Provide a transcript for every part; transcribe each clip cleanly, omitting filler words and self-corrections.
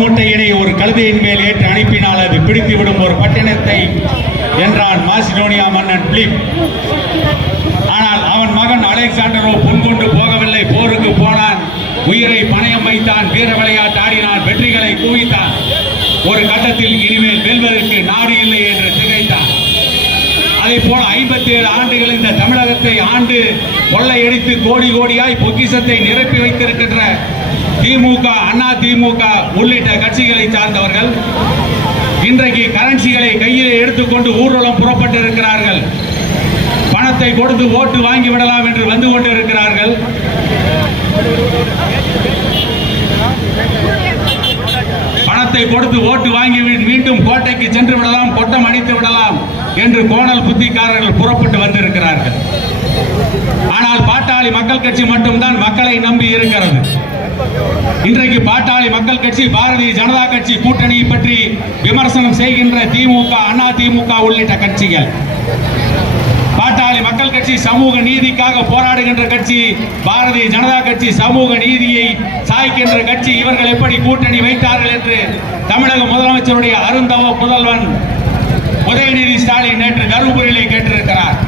மூட்டையினை ஒரு கழுதையின் மேல் ஏற்று அனுப்பினால் அது பிடித்துவிடும் ஒரு பட்டணத்தை என்றான் மாசிடோனியா மன்னன் பிலிப். ஆனால் அவன் மகன் அலெக்சாண்டரோ பொன்கொண்டு போகவில்லை. போருக்கு போனான், உயிரை பணயம் வைத்தான், வீர விளையாட்டு ஆடினான், வெற்றிகளை குவித்தான். ஒரு கட்டத்தில் இனிமேல் வெல்வதற்கு நாடு இல்லை என்று திகைத்தான். அதை போல 57 ஆண்டுகள் இந்த தமிழகத்தை ஆண்டு கொள்ளையடித்து கோடி கோடியாய் பொக்கிஷத்தை நிரப்பி வைத்திருக்கின்ற திமுக, அண்ணா திமுக உள்ளிட்ட கட்சிகளை சார்ந்தவர்கள் இன்றைக்கு கரன்சிகளை கையில் எடுத்துக்கொண்டு ஊர்வலம் புறப்பட்டிருக்கிறார்கள். பணத்தை கொடுத்து ஓட்டு வாங்கி விடலாம் என்று வந்து கொண்டிருக்கிறார்கள். பணத்தை கொடுத்து ஓட்டு வாங்கி மீண்டும் கோட்டைக்கு சென்று விடலாம், கொட்டம் அடித்து விடலாம் என்று கோணல் புத்திக்காரர்கள் புறப்பட்டு வந்திருக்கிறார்கள். ஆனால் பாட்டாளி மக்கள் கட்சி மட்டும்தான் மக்களை நம்பி இருக்கிறது. இன்றைக்கு பாட்டாளி மக்கள் கட்சி, பாரதிய ஜனதா கட்சி கூட்டணியை பற்றி விமர்சனம் செய்கின்ற திமுக, அண்ணா திமுக உள்ளிட்ட கட்சிகள், பாட்டாளி மக்கள் கட்சி சமூக நீதிக்காக போராடுகின்ற கட்சி, பாரதிய ஜனதா கட்சி சமூக நீதியை சாய்க்கின்ற கட்சி, இவர்கள் எப்படி கூட்டணி வைத்தார்கள் என்று தமிழக முதலமைச்சருடைய அருந்தவ புதல்வன் உதயநிதி ஸ்டாலின் நேற்று தருமபுரியிலே கேட்டிருக்கிறார்.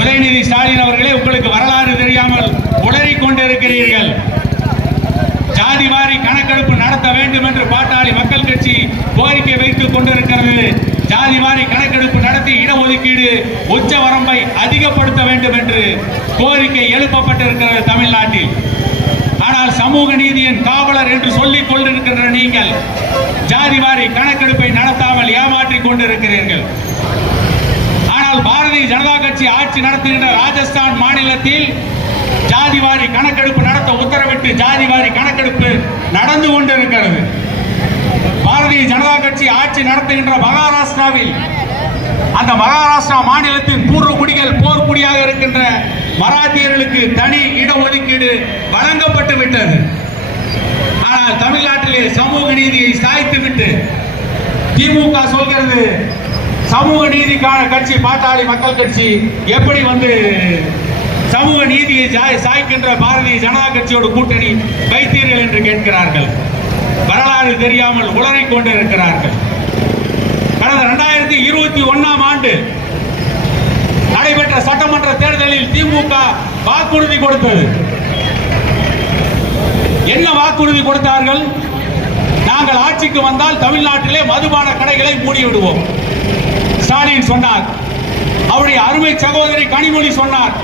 உதயநிதி ஸ்டாலின் அவர்களே, உங்களுக்கு வரலாறு தெரியாமல் உளறிக் கொண்டிருக்கிறீர்கள். ஜாதிவாரி கணக்கெடுப்பு நடத்த வேண்டும் என்று பாட்டாளி மக்கள் கட்சி கோரிக்கை வைத்துக் கொண்டிருக்கிறது. ஜாதிவாரி கணக்கெடுப்பு நடத்தி இடஒதுக்கீடு உச்ச வரம்பை அதிகப்படுத்த வேண்டும் என்று கோரிக்கை எழுப்பப்பட்டிருக்கிறது தமிழ்நாட்டில். ஆனால் சமூக நீதியின் காவலர் என்று சொல்லிக் கொண்டிருக்கின்ற நீங்கள் ஜாதிவாரி கணக்கெடுப்பை நடத்தாமல் ஏமாற்றிக் கொண்டிருக்கிறீர்கள். ஆனால் பாரதிய ஜனதா கட்சி ஆட்சி நடத்துகின்ற ராஜஸ்தான் மாநிலத்தில் ஜாதிவாரி கணக்கெடுப்பு நடத்த உத்தரவிட்டு ஜாதிவாரி கணக்கெடுப்பு நடந்து கொண்டிருக்கிறது. பாரதிய ஜனதா கட்சி ஆட்சி நடத்துகின்ற மகாராஷ்டிராவில், அந்த மகாராஷ்டிரா மாநிலத்தின் பூர்வ குடிகள் போர்க்குடியாக இருக்கின்ற மராத்தியர்களுக்கு தனி இடஒதுக்கீடு வழங்கப்பட்டு விட்டது. ஆனால் தமிழ்நாட்டிலே சமூக நீதியை சாய்த்துவிட்டு திமுக சொல்கிறது சமூக நீதிக்கான கட்சி பாட்டாளி மக்கள் கட்சி எப்படி வந்து சமூக நீதியை சாய்க்கின்ற பாரதிய ஜனதா கட்சியோடு கூட்டணி வைத்தீர்கள் என்று கேட்கிறார்கள். வரலாறு தெரியாமல் உளறிக் கொண்டிருக்கிறார்கள். கடந்த 2021ஆம் ஆண்டு நடைபெற்ற சட்டமன்ற தேர்தலில் திமுக வாக்குறுதி கொடுத்தது. என்ன வாக்குறுதி கொடுத்தார்கள்? நாங்கள் ஆட்சிக்கு வந்தால் தமிழ்நாட்டிலே மதுபான கடைகளை மூடிவிடுவோம். ஸ்டாலின் சொன்னார். அவருடைய அருமை சகோதரி கனிமொழி சொன்னார்,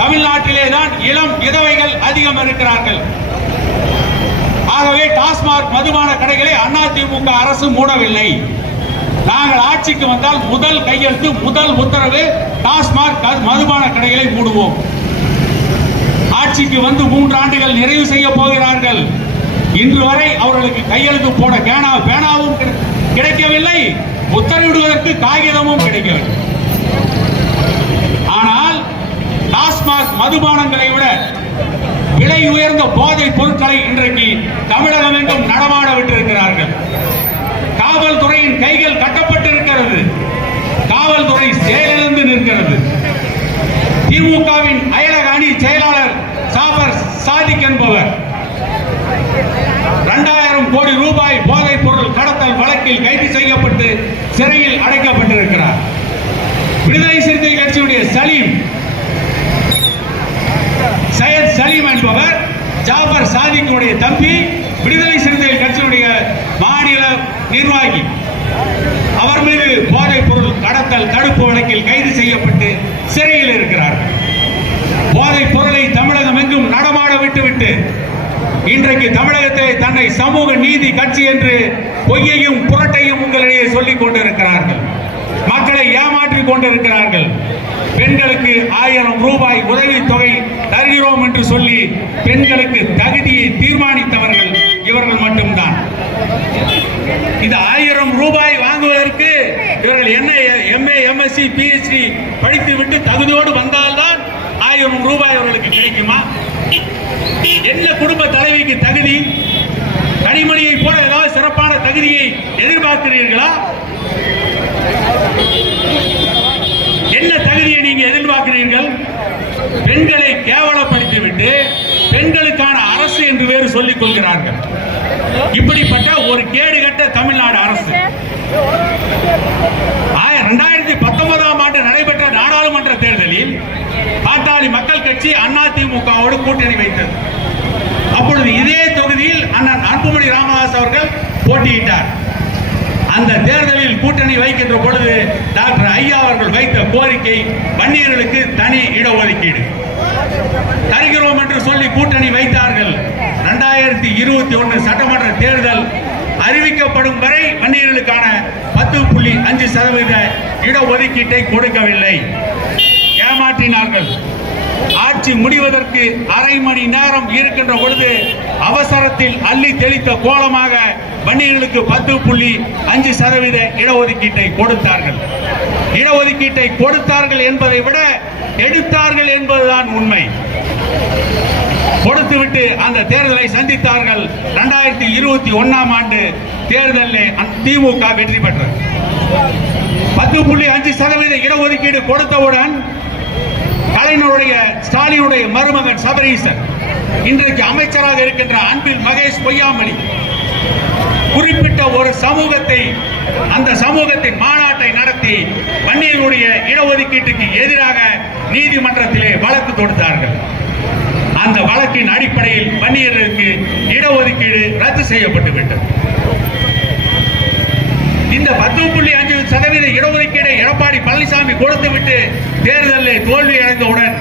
தமிழ்நாட்டிலே தான் இளம் விதவைகள் அதிகம் இருக்கிறார்கள், ஆகவே டாஸ்மாக் மதுபான கடைகளை அதிமுக அரசு மூடவில்லை. நாங்கள் ஆட்சிக்கு வந்தால் முதல் கையெழுத்து, முதல் உத்தரவு, டாஸ்மாக் மதுபான கடைகளை மூடுவோம். ஆட்சிக்கு வந்து 3 ஆண்டுகள் நிறைவு செய்ய போகிறார்கள். இன்று வரை அவர்களுக்கு கையெழுத்து போட பேனாவும் கிடைக்கவில்லை, உத்தரவிடுவதற்கு காகிதமும் கிடைக்கவில்லை. ஆனால் டாஸ்மாக் மதுபானங்களை விட விலை உயர்ந்த போதைப் பொருட்களை இன்றைக்கு தமிழகம் எங்கும் நடமாட விட்டிருக்கிறார்கள். காவல்துறையின் கைகள் கட்டப்பட்டிருக்கிறது. காவல்துறை செயலிழந்து நிற்கிறது. திமுகவின் அயலக அணி செயலாளர் ஜாபர் சாதிக் என்பவர் 2000 கோடி ரூபாய் போதைப் பொருள் கடத்தல் வழக்கில் கைது செய்யப்பட்டு சிறையில் அடைக்கப்பட்டிருக்கிறார். விடுதலை சிறுத்தை கட்சியுடைய சையத் சலீம் என்பவர் ஜாபர் சாதிக்குடைய தம்பி, விடுதலை சிறுத்தைகள் கட்சியுடைய மாநில நிர்வாகி. அவர் மீது போதைப் பொருள் கடத்தல் தடுப்பு வழக்கில் கைது செய்யப்பட்டு சிறையில் இருக்கிறார்கள். போதைப் பொருளை தமிழகம் எங்கும் நடமாட விட்டுவிட்டு இன்றைக்கு தமிழகத்தை தன்னை சமூக நீதி கட்சி என்று பொய்யையும் புரட்டையும் உங்களிடையே சொல்லிக் கொண்டிருக்கிறார்கள். மக்களை ஏமாற்றிக் கொண்டிருக்கிறார்கள். பெண்களுக்கு 1000 ரூபாய் உதவித்தொகை தருகிறோம் என்று சொல்லி பெண்களுக்கு தகுதியை தீர்மானித்தவர்கள் இவர்கள் மட்டும்தான். இந்த 1000 ரூபாய் வாங்குவதற்கு இவர்கள் என்ன MA, MSc, PhD படித்துவிட்டு தகுதியோடு வந்தால்தான் 1000 ரூபாய் அவர்களுக்கு கிடைக்குமா? என்ன குடும்ப தலைவிக்கு தகுதி? கனிமொழியை போல ஏதாவது சிறப்பான தகுதியை எதிர்பார்க்கிறீர்களா? என்ன தகுதியை நீங்க எதிர்பார்க்கிறீர்கள்? பெண்களை கேவலப்படுத்திவிட்டு பெண்களுக்கான அரசு என்று வேறு சொல்லிக் கொள்கிறார்கள். இப்படிப்பட்ட ஒரு கேடுகட்ட தமிழ்நாடு அரசு 2019ஆம் ஆண்டு நடைபெற்ற நாடாளுமன்ற தேர்தலில் பாட்டாளி மக்கள் கட்சி அதிமுகவோடு கூட்டணி வைத்தது. அப்பொழுது இதே தொகுதியில் அண்ணன் அன்புமணி ராமதாஸ் அவர்கள் போட்டியிட்டார். அந்த தேர்தலில் கூட்டணி வைக்கின்ற பொழுது டாக்டர் ஐயா அவர்கள் வைத்த கோரிக்கை வன்னியர்களுக்கு தனி இடஒதுக்கீடு தருகிறோம் என்று சொல்லி கூட்டணி வைத்தார்கள். 2021 சட்டமன்ற தேர்தல் அறிவிக்கப்படும் வரை வன்னியர்களுக்கான 10.5% இடஒதுக்கீட்டை கொடுக்கவில்லை, ஏமாற்றினார்கள். ஆட்சி முடிவதற்கு அரை மணி நேரம் இருக்கின்ற பொழுது அவசரத்தில் அள்ளி தெளித்த கோலமாக வன்னியர்களுக்கு 10.5% இடஒதுக்கீட்டை கொடுத்தார்கள். இடஒதுக்கீட்டை கொடுத்தார்கள் என்பதை விட எடுத்தார்கள் என்பதுதான் உண்மை. கொடுத்துவிட்டு அந்த தேர்தலை சந்தித்தார்கள். 2021ஆம் ஆண்டு தேர்தலில் திமுக வெற்றி பெற்றது. 10.5% இடஒதுக்கீடு கொடுத்தவுடன் கலைஞருடைய ஸ்டாலினுடைய மருமகன் சபரீசன், இன்றைக்கு அமைச்சராக இருக்கின்ற அன்பில் மகேஷ் பொய்யாமொழி குறிப்பிட்ட ஒரு சமூகத்தை, அந்த சமூகத்தின் மாநாட்டை நடத்தி வன்னியர்களுடைய இடஒதுக்கீட்டுக்கு எதிராக நீதிமன்றத்திலே வழக்கு தொடுத்தார்கள். அந்த வழக்கின் அடிப்படையில் வன்னியர்களுக்கு இடஒதுக்கீடு ரத்து செய்யப்பட்டு விட்டது. இந்த 10.5% இடஒதுக்கீடை எடப்பாடி பழனிசாமி கொடுத்துவிட்டு தேர்தலில் தோல்வி அடைந்தவுடன்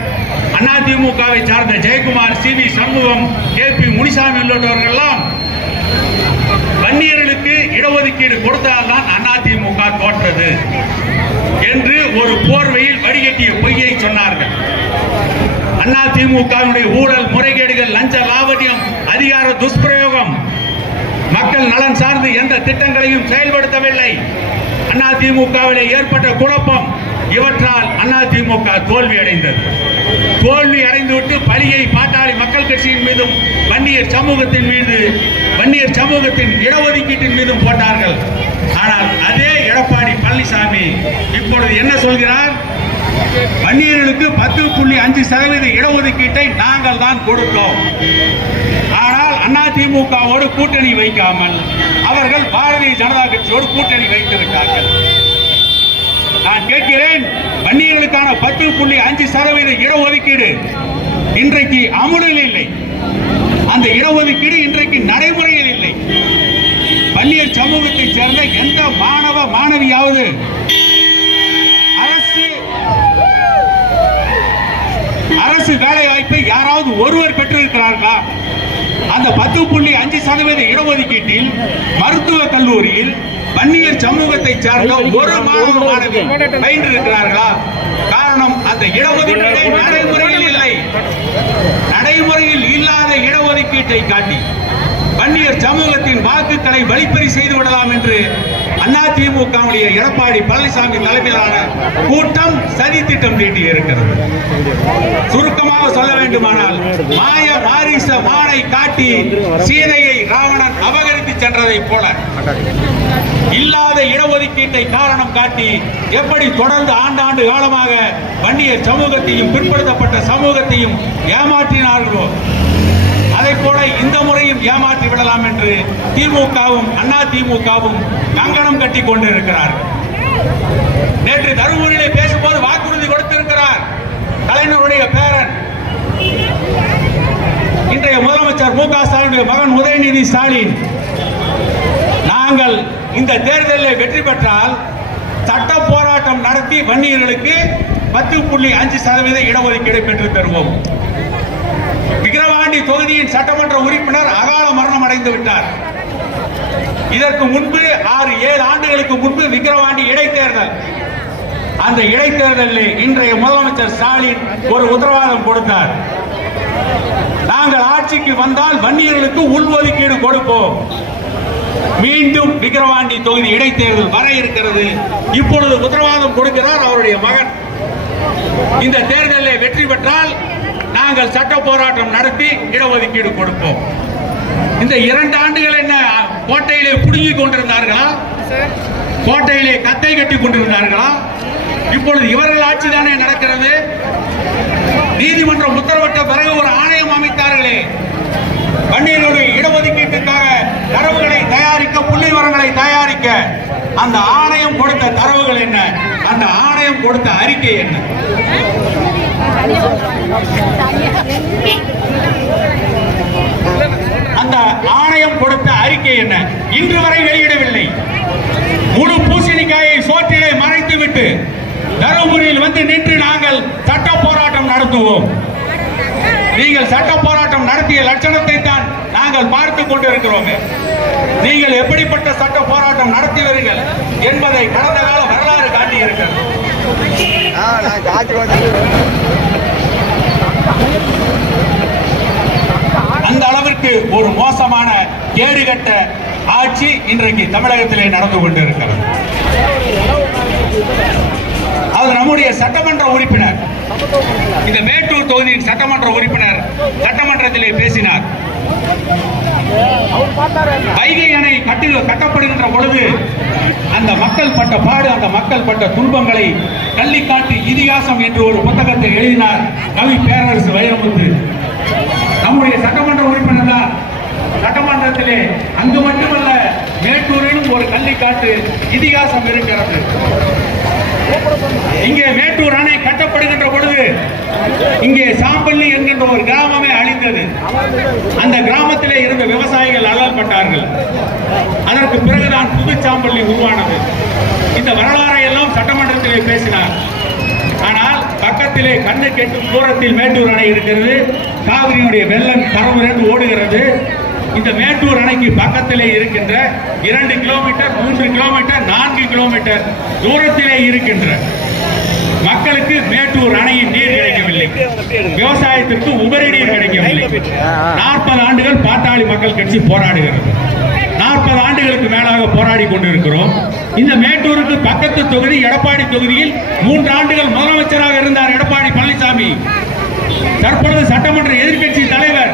அதிமுகவை சார்ந்த ஜெயக்குமார், சி.வி. சண்முகம், கே.பி. முனிசாமி உள்ளிட்டவர்கள் எல்லாம் வன்னியர்களுக்கு இடஒதுக்கீடு கொடுத்தால்தான் அதிமுக தோற்றது என்று ஒரு போர்வையில் வடிகட்டிய பொய்யை சொன்னார்கள். அதிமுகவினுடைய ஊழல், முறைகேடுகள், லஞ்ச லாவண்யம், அதிகார துஷ்பிரயோகம், மக்கள் நலன் சார்ந்து எந்த திட்டங்களையும் செயல்படுத்தவில்லை. அதிமுகவிலே ஏற்பட்ட குழப்பம், இவற்றால் அதிமுக தோல்வி அடைந்தது. தோல்வி அடைந்துவிட்டு பழியை பாட்டாளி மக்கள் கட்சியின் மீதும் வன்னியர் சமூகத்தின் மீது, வன்னியர் சமூகத்தின் இடஒதுக்கீட்டின் மீதும் போட்டார்கள். ஆனால் அதே எடப்பாடி பழனிசாமி இப்பொழுது என்ன சொல்கிறார்? வன்னியர்களுக்கு 10.5% இடஒதுக்கீட்டை நாங்கள் தான் கொடுத்தோம். ஆனால் அதிமுகவோடு கூட்டணி வைக்காமல் அவர்கள் பாரதிய ஜனதா கட்சியோடு கூட்டணி வைத்திருக்கிறார்கள். நான் கேட்கிறேன், வன்னியர்களுக்கான 10.5% இடஒதுக்கீடு இன்றைக்கு அமுலில் இல்லை. அந்த இடஒதுக்கீடு இன்றைக்கு நடைமுறையில் இல்லை. வன்னியர் சமூகத்தைச் சேர்ந்த எந்த மாணவ மாணவியாவது அரசு வேலை வாய்ப்பை யாராவது ஒருவர் பெற்றிருக்கிறார்களா? அந்த 10.5% இடஒதுக்கீட்டில் மருத்துவ கல்லூரியில் வன்னியர் சமூகத்தை சார்ந்த ஒரு மாணவ மாணவி பயின்றிருக்கிறார்களா? காரணம், அந்த இடஒதுக்கீடு நடைமுறையில் இல்லை. நடைமுறையில் இல்லாத இடஒதுக்கீட்டை காட்டி வன்னியர் சமூகத்தின் வாக்குகளை வழிப்பறி செய்து விடலாம் என்று அதிமுகவுடைய எடப்பாடி பழனிசாமி தலைமையிலான கூட்டம் சதி திட்டம் தீட்டி இருக்கிறது. சுருக்கமாக சொல்ல வேண்டுமானால், மாய மாரிச மானை காட்டி சீதையை ராவணன் அபகரித்து சென்றதை போல இல்லாத இடஒதுக்கீட்டை காரணம் காட்டி எப்படி தொடர்ந்து ஆண்டாண்டு காலமாக வன்னியர் சமூகத்தையும் பிற்படுத்தப்பட்ட சமூகத்தையும் ஏமாற்றினார்களோ அதை போல இந்த முறையும் ஏமாற்றி விடலாம் என்று திமுகவும் அதிமுகவும் கங்கணம் கட்டி கொண்டிருக்கிறார்கள். நேற்று தருமபுரியிலே பேசும்போது வாக்குறுதி கொடுத்திருக்கிறார் கலைஞருடைய பேரன், இன்றைய முதலமைச்சர் மு க ஸ்டாலினுடைய மகன் உதயநிதி ஸ்டாலின். நாங்கள் இந்த தேர்தலில் வெற்றி பெற்றால் சட்ட போராட்டம் நடத்தி வன்னியர்களுக்கு 10.5% இடஒதுக்கீடு பெற்றுத் தருவோம். விக்கிரவாண்டி தொகுதியின் சட்டமன்ற உறுப்பினர் அகால மரணம் அடைந்து விட்டார். இதற்கு முன்பு 6-7 ஆண்டுகளுக்கு முன்பு விக்கிரவாண்டி இடைத்தேர்தல். அந்த இடைத்தேர்தலில் இன்றைய முதலமைச்சர் ஸ்டாலின் ஒரு உத்தரவாதம் கொடுத்தார். நாங்கள் ஆட்சிக்கு வந்தால் வன்னியர்களுக்கு உள்ஒதுக்கீடு கொடுப்போம். மீண்டும் விக்கிரவாண்டி தொகுதி இடைத்தேர்தல் வர இருக்கிறது. இப்பொழுது உத்தரவாதம் கொடுக்கிறார் அவருடைய மகன். இந்த தேர்தலில் வெற்றி பெற்றால் நாங்கள் சட்ட போராட்டம் நடத்தி இடஒதுக்கீடு கொடுப்போம். இந்த 2 ஆண்டுகள் என்ன கோட்டையிலே புடுங்கிக் கொண்டிருந்தார்களா? கோட்டையிலே கத்தை கட்டி கொண்டிருந்தார்களா? இப்பொழுது இவர்கள் ஆட்சி தானே நடக்கிறது. நீதிமன்றம் உத்தரவிட்ட பிறகு ஒரு ஆணையம் அமைத்தார்களே, பன்னீருடைய இடஒதுக்கீட்டுக்காக தரவுகளை தயாரிக்க, புள்ளி விவரங்களை தயாரிக்க அந்த ஆணையம் கொடுத்த தரவுகள் என்ன, அந்த ஆணையம் கொடுத்த அறிக்கை என்ன? அந்த ஆணையம் கொடுத்த அறிக்கை என்ன? இன்று வரை வெளியிடவில்லை. முழு பூசணிக்காயை சோற்றிலே மறைத்துவிட்டு தருமபுரியில் வந்து நின்று நாங்கள் சட்ட போராட்டம் நடத்துவோம். நீங்கள் சட்ட போராட்டம் நடத்திய லட்சணத்தை தான் நாங்கள் பார்த்துக் கொண்டிருக்கிறோம். நீங்கள் எப்படிப்பட்ட சட்ட போராட்டம் நடத்தியவர்கள் என்பதை கடந்த கால வரலாறு காட்டியிருக்கிறது. அந்த அளவிற்கு ஒரு மோசமான கேடுகட்ட ஆட்சி இன்றைக்கு தமிழகத்திலே நடந்து கொண்டிருக்கிறது. அது நம்முடைய சட்டமன்ற உறுப்பினர், இந்த மேட்டூர் தொகுதியின் சட்டமன்ற உறுப்பினர் சட்டமன்றத்திலே பேசினார். வைகை அணை கட்டப்படுகின்ற பொழுது அந்த மக்கள் பட்ட பாடு, அந்த மக்கள் பட்ட துன்பங்களை கள்ளிக்காட்டு இதிகாசம் என்று ஒரு புத்தகத்தை எழுதினார் கவி பேரரசு வைரமுத்து. நம்முடைய சட்டமன்ற உறுப்பினர் தான் சட்டமன்றத்திலே அங்கு மட்டுமல்ல மேட்டூரிலும் ஒரு கள்ளிக்காட்டு இதிகாசம் இருக்கிறது. இங்கே மேட்டூர் அணை கட்டப்படுகின்ற பொழுது இங்கே சாம்பள்ளி என்கின்ற ஒரு கிராமமே அழிந்தது. அந்த கிராமத்திலே இருந்த விவசாயிகள் அல்லல்பட்டார்கள். அதற்கு பிறகுதான் புது சாம்பள்ளி உருவானது. இந்த வரலாறை எல்லாம் சட்டமன்றத்திலே பேசினார். ஆனால் பக்கத்திலே கண்ணு கெட்டும் தூரத்தில் மேட்டூர் அணை இருக்கிறது. காவிரியுடைய வெள்ளம் கரமுரண்டு ஓடுகிறது. இந்த மேட்டூர் அணைக்கு பக்கத்திலே இருக்கின்ற 2 கிலோமீட்டர், 3 கிலோமீட்டர், 4 கிலோமீட்டர் தூரத்திலே இருக்கின்ற மக்களுக்கு மேட்டூர் அணையின் நீர் கிடைக்கவில்லை. விவசாயத்திற்கு உபரி நீர் கிடைக்கவில்லை. 40 ஆண்டுகள் பாட்டாளி மக்கள் கட்சி போராடுகிறது. 40 ஆண்டுகளுக்கு மேலாக போராடி கொண்டிருக்கிறோம். இந்த மேட்டூருக்கு பக்கத்து தொகுதி எடப்பாடி தொகுதியில் 3 ஆண்டுகள் முதலமைச்சராக இருந்தார் எடப்பாடி பழனிசாமி. தற்பொழுது சட்டமன்ற எதிர்க்கட்சி தலைவர்.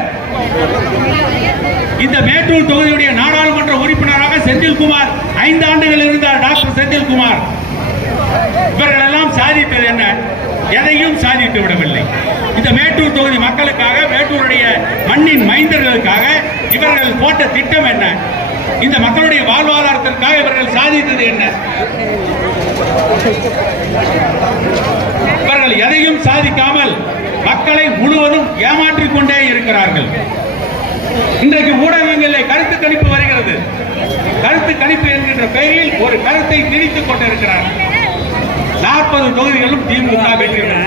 இந்த மேட்டூர் தொகுதியுடைய நாடாளுமன்ற உறுப்பினராக செந்தில்குமார் 5 ஆண்டுகள் இருந்தார். டாக்டர் செந்தில்குமார். இவர்கள் எல்லாம் சாதித்தது என்ன? எதையும் சாதித்து விடவில்லை. இந்த மேட்டூர் தொகுதி மக்களுக்காக, மேட்டூருடைய மண்ணின் மைந்தர்களுக்காக இவர்கள் போட்ட திட்டம் என்ன? இந்த மக்களுடைய வாழ்வாதாரத்திற்காக இவர்கள் சாதித்தது என்ன? இவர்கள் எதையும் சாதிக்காமல் மக்களை முழுவதும் ஏமாற்றிக் கொண்டே இருக்கிறார்கள். இன்றைக்கு ஊடகங்களில் கருத்து கணிப்பு வருகிறது. கருத்து கணிப்பு என்கின்ற பெயரில் ஒரு கருத்தை திணித்துக் கொண்டிருக்கிறார்கள். 40 தொகுதிகளும் திமுக வெற்றி பெறும்.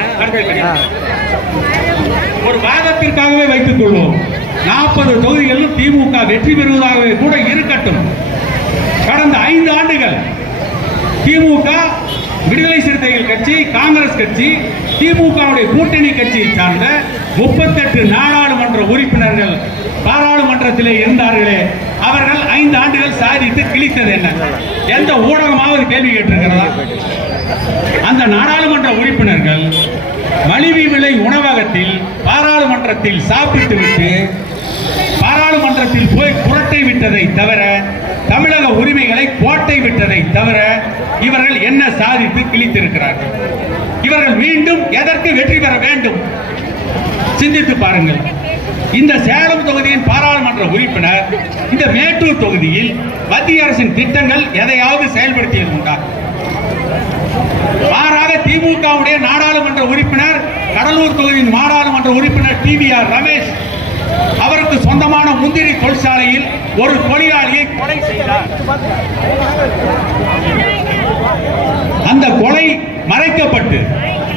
ஒரு வாதத்திற்காகவே வைத்துக் கொள்வோம். 40 தொகுதிகளிலும் திமுக வெற்றி பெறுவதாகவே கூட இருக்கட்டும். கடந்த 5 ஆண்டுகள் திமுக, விடுதலை சிறுத்தைகள் கட்சி, காங்கிரஸ் கட்சி, திமுகவுடைய கூட்டணி கட்சியை சார்ந்த 38 நாடாளுமன்ற உறுப்பினர்கள் பாராளுமன்றத்திலே இருந்தார்களே, அவர்கள் 5 ஆண்டுகள் சாதித்து கிழித்தது என்ன? எந்த ஊடகமாவது கேள்வி கேட்டிருக்கிறதா? அந்த நாடாளுமன்ற உறுப்பினர்கள் மலிவு விலை உணவகத்தில் பாராளுமன்றத்தில் சாப்பிட்டு விட்டு பாராளுமன்றத்தில் போய் புரட்டை விட்டதை தவிர, தமிழக உரிமைகளை கோட்டை விட்டதை தவிர இவர்கள் என்ன சாதித்து கிழித்திருக்கிறார்கள்? இவர்கள் மீண்டும் எதற்கு வெற்றி பெற வேண்டும்? சிந்தித்து பாருங்கள். இந்த சேலம் தொகுதியின் பாராளுமன்ற உறுப்பினர் இந்த மேட்டூர் தொகுதியில் மத்திய அரசின் திட்டங்கள் எதையாவது செயல்படுத்தியது உண்டா? மாறாக திமுகவுடைய நாடாளுமன்ற உறுப்பினர், கடலூர் தொகுதியின் நாடாளுமன்ற உறுப்பினர் டிவிஆர் ரமேஷ் அவருக்கு சொந்தமான முந்திரி தொழிற்சாலையில் ஒரு தொழிலாளியை கொலை செய்தார். அந்த கொலை மறைக்கப்பட்டு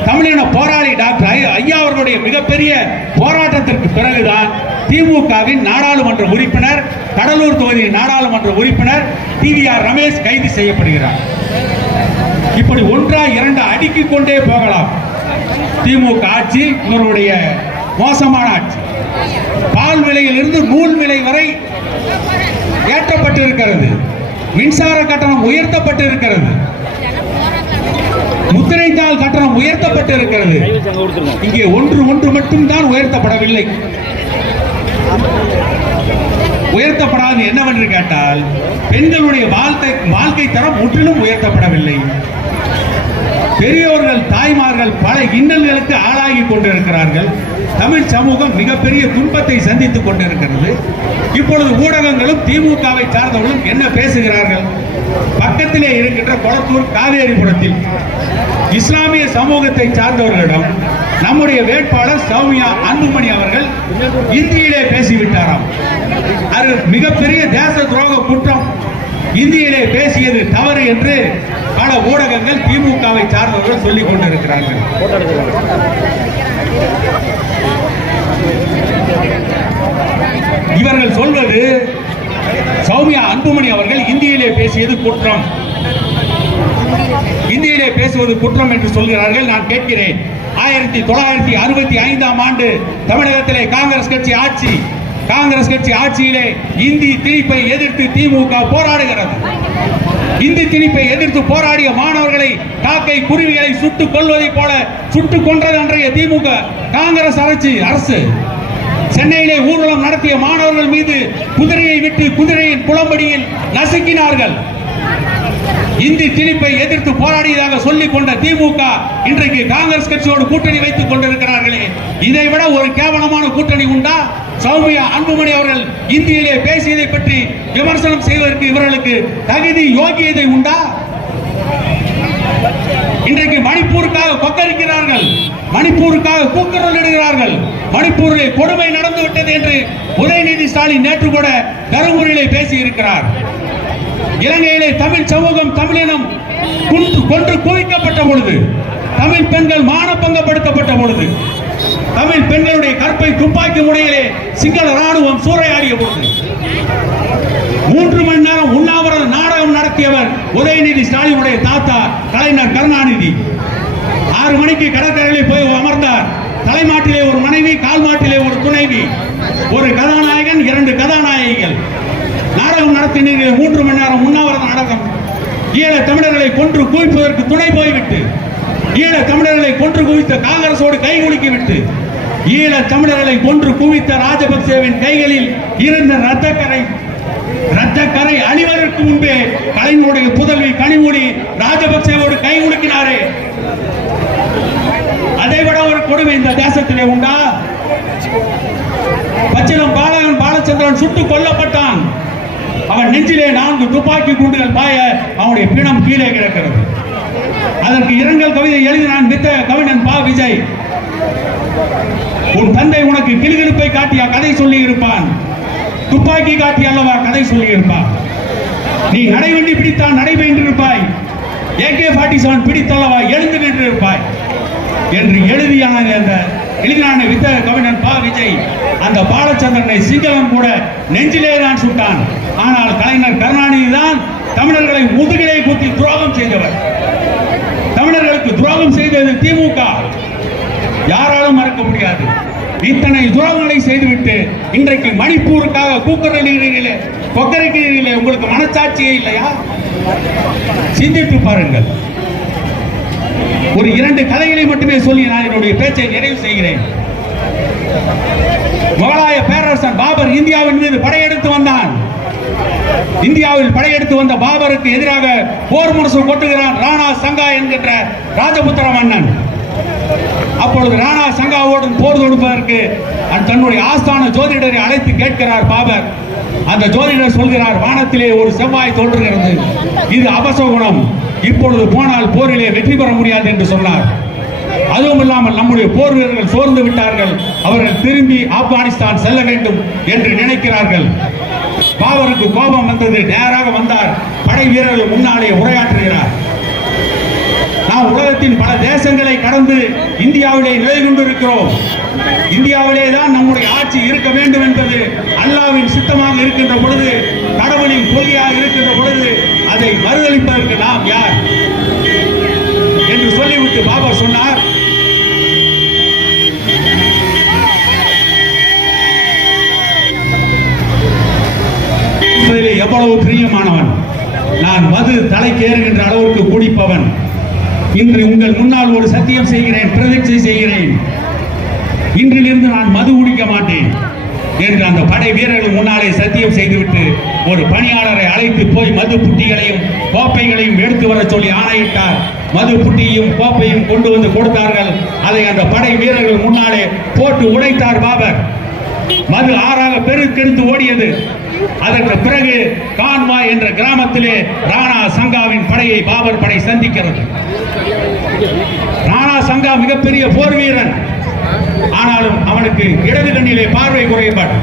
தமிழின போராளி டாக்டர் ஐயா அவர்களுடைய மிகப்பெரிய போராட்டத்திற்கு பிறகுதான் திமுகவின் நாடாளுமன்ற உறுப்பினர், கடலூர் தொகுதியின் நாடாளுமன்ற உறுப்பினர் டிவிஆர் ரமேஷ் கைது செய்யப்படுகிறார். இப்படி 1-2 அடுக்கிக் கொண்டே போகலாம். திமுக ஆட்சி இவருடைய மோசமான ஆட்சி. பால் விலையிலிருந்து நூல் விலை வரை ஏற்றப்பட்டிருக்கிறது. மின்சார கட்டணம் உயர்த்தப்பட்டிருக்கிறது. முத்திரைத்தாள் கட்டணம் உயர்த்தப்பட்டிருக்கிறது. இங்கே ஒன்று மட்டும்தான் உயர்த்தப்படவில்லை. உயர்த்தப்படாது என்னவென்று கேட்டால், பெண்களுடைய வாழ்க்கை தரம் முற்றிலும் உயர்த்தப்படவில்லை. பெரியோர்கள் தாய்மார்கள் பல இன்னல்களுக்கு ஆளாகி கொண்டிருக்கிறார்கள். தமிழ் சமூகம் மிகப்பெரிய துன்பத்தை சந்தித்துக் கொண்டிருக்கிறது. இப்பொழுது ஊடகங்களும் திமுகவை சார்ந்தவர்களும் என்ன பேசுகிறார்கள்? பக்கத்திலே இருக்கின்ற கொளத்தூர் காவேரிபுரத்தில் இஸ்லாமிய சமூகத்தை சார்ந்தவர்களிடம் நம்முடைய வேட்பாளர் சௌமியா அன்புமணி அவர்கள் இந்தியிலே பேசிவிட்டாராம். அது மிகப்பெரிய தேச துரோக குற்றம், இந்தியிலே பேசியது தவறு என்று பல ஊடகங்கள் திமுகவை சார்ந்தவர்கள் சொல்லிக் கொண்டிருக்கிறார்கள். இவர்கள் சொல்வது சௌமியா அன்புமணி அவர்கள் இந்தியிலே பேசியது குற்றம், இந்தியிலே பேசுவது குற்றம் என்று சொல்கிறார்கள். நான் கேட்கிறேன், 1965ஆம் ஆண்டு தமிழகத்திலே காங்கிரஸ் கட்சி ஆட்சியிலே இந்தி திணிப்பை எதிர்த்து திமுக போராடுகிறது. இந்தி திணிப்பை எதிர்த்து போராடிய மாணவர்களை காக்கை குருவிகளை சுட்டுக் கொள்வதை போல சுட்டுக் கொன்றது அன்றைய திமுக காங்கிரஸ் அரசு. சென்னையிலே ஊர்வலம் நடத்திய மாணவர்கள் மீது குதிரையை விட்டு குதிரையின் குளம்படியில் நசுக்கினார்கள். இந்தி திணிப்பை எதிர்த்து போராடியதாக சொல்லிக் கொண்ட திமுக இன்றைக்கு காங்கிரஸ் கட்சியோடு கூட்டணி வைத்துக் கொண்டிருக்கிறார்களே, இதை விட ஒரு கேவலமான கூட்டணி உண்டா? சௌமியா அன்புமணி அவர்கள் இந்தியிலே பேசியதை பற்றி விமர்சனம் செய்வதற்கு இவர்களுக்கு தகுதி யோகியதை உண்டா? இன்றைக்கு மணிப்பூருக்காக கொக்கரிக்கிறார்கள், மணிப்பூருக்காக கூக்குரல் இடுகிறார்கள். மணிப்பூரிலே கொடுமை நடந்துவிட்டது என்று உதயநிதி ஸ்டாலின் நேற்று கூட தருமபுரியிலே பேசி இருக்கிறார். இலங்கையிலே தமிழ் சமூகம் தமிழினம் கொன்று குவிக்கப்பட்ட பொழுது, தமிழ் பெண்கள் மானபங்கப்படுத்தப்பட்ட பொழுது, தமிழ் பெண்களுடைய கற்பை துப்பாக்கி முனையிலே சிங்கள ராணுவம் சூறையாடிய பொழுது 3 மணி நேரம் உண்ணாவிரத நாடகம் நடத்தியவர் உதயநிதி ஸ்டாலினுடைய தாத்தா கலைஞர் கருணாநிதி. 6 மணிக்கு கடற்கரையிலே போய் அமர்ந்தார். தலைமாட்டிலே ஒரு மனைவி, கால் மாட்டிலே ஒரு துணைவி, ஒரு கதாநாயகன், 2 கதாநாயகிகள். நாடகம் நடத்தினீர்கள். 3 மணி நேரம் உண்ணாவிரத நாடகம். ஈழ தமிழர்களை கொன்று குவிப்பதற்கு துணை போய்விட்டு, ஈழ தமிழர்களை கொன்று குவித்த காங்கிரசோடு கை குலுக்கிவிட்டு, ஈழ தமிழர்களை கொன்று குவித்த ராஜபக்சேவின் கைகளில் இருந்த ரத்தக்கரை அழிவதற்கு முன்பே கலைஞருடைய புதல்வி கனிமொழி ராஜபக்சேவோடு கை குலுக்கினாரே, அதை விட ஒரு கொடுமை இந்த தேசத்திலே உண்டா? பச்சிலம் பாலச்சந்திரன் சுட்டுக் கொல்லப்பட்டான். அவன் நெஞ்சிலே 4 துப்பாக்கி குண்டுகள் பாய அவனுடைய பிணம் கீழே கிடக்கிறது. அதற்கு இரங்கல் கவிதை எழுதினான் வித்த கவிஞன் பா. விஜய். உன் தந்தை உனக்கு கிளிகிழிப்பை காட்டியா கதை சொல்லி இருப்பான், துப்பாக்கி காட்டி அல்லவா கதை சொல்லி இருப்பான். நீ நடைவண்டி பிடித்தான் நடைபெற்று இருப்பாய், AK-47 பிடித்தல்லவா எழுந்து நின்று இருப்பாய் என்று எழுதினான வித்த கவிஞன் பா. விஜய். அந்த பாலச்சந்திரனை சிங்களம் கூட நெஞ்சிலே தான் சுட்டான். ஆனால் கலைஞர் கருணாநிதி தான் தமிழர்களை முதுகிலே குத்தி துரோகம் செய்தவர். தமிழர்களுக்கு துரோகம் செய்தது திமுக, யாராலும் மறக்க முடியாது. இத்தனை துரோகங்களை செய்துவிட்டு இன்றைக்கு மணிப்பூருக்காக கூக்குரலிடுகிறீர்களே, கொக்கரிக்கிறீர்களே, உங்களுக்கு மனச்சாட்சியே இல்லையா? சிந்தித்து பாருங்கள். ஒரு 2 கதைகளை மட்டுமே சொல்லி நான் என்னுடைய பேச்சை நிறைவு செய்கிறேன். முகலாய பேரரசன் பாபர் இந்தியாவின் மீது படையெடுத்து வந்தான். இந்தியாவில் படையெடுத்து வந்த பாபருக்கு எதிராக போர் முரசு கொட்டுகிறான் ராணா சங்கா என்கின்ற ராஜபுத்திர மன்னன். அப்பொழுது ராணா சங்காவோடு போர் தொடுப்பதற்கு தன்னுடைய ஆஸ்தான ஜோதிடரை அழைத்து கேட்கிறார் பாபர். அந்த ஜோதிடர் சொல்கிறார், வானத்திலே ஒரு செவ்வாய் தோன்றுகிறது, இது அபசகுணம், இப்பொழுது போனால் போரிலே வெற்றி பெற முடியாது என்று சொன்னார். அதுவும் இல்லாமல் நம்முடைய போர் வீரர்கள் சோர்ந்து விட்டார்கள், அவர்கள் திரும்பி ஆப்கானிஸ்தான் செல்ல வேண்டும் என்று நினைக்கிறார்கள். பாபருக்கு கோபம் வந்தது, நேராக வந்தார், படை வீரர்கள் முன்னாலே உரையாற்றுகிறார். நாம் உலகத்தின் பல தேசங்களை கடந்து இந்தியாவிலே நிலை கொண்டிருக்கிறோம். இந்தியாவிலே தான் நம்முடைய ஆட்சி இருக்க வேண்டும் என்பது அல்லாஹ்வின் சித்தமாக இருக்கின்ற பொழுது, கடவுளின் கொள்கையாக இருக்கின்ற பொழுது அதை மறுதளிப்பதற்கு நாம் யார் என்று சொல்லிவிட்டு பாபர் சொன்னார், எவ்வளவு பிரியமானவன், நான் மது தலைக்கு ஏறுகின்ற அளவுக்கு குடிப்பவன். இன்று உங்கள் முன்னால் ஒரு சத்தியம் செய்கிறேன், பிரதிஷ்டை செய்கிறேன், இன்றிலிருந்து நான் மது குடிக்க மாட்டேன். என்று அந்த படை வீரர்கள் முன்னாலே சத்தியம் செய்துவிட்டு ஒரு பணியாளரை அழைத்து போய் மது புட்டிகளையும் கோப்பைகளையும் எடுத்து வர சொல்லி ஆணையிட்டார். மது புட்டியும் கோப்பையும் கொண்டு வந்து கொடுத்தார்கள். அதை அந்த படை வீரர்கள் முன்னாலே போட்டு உடைத்தார் பாபர். மது ஆறாக பெருக்கெடுத்து ஓடியது. அதற்கு பிறகு கான்வா என்ற கிராமத்திலே ராணா சங்காவின் படையை பாபர் படை சந்திக்கிறது. ராணா சங்கா மிகப்பெரிய போர் வீரன். ஆனாலும் அவனுக்கு இடது கண்ணிலே பார்வை குறைபாடு.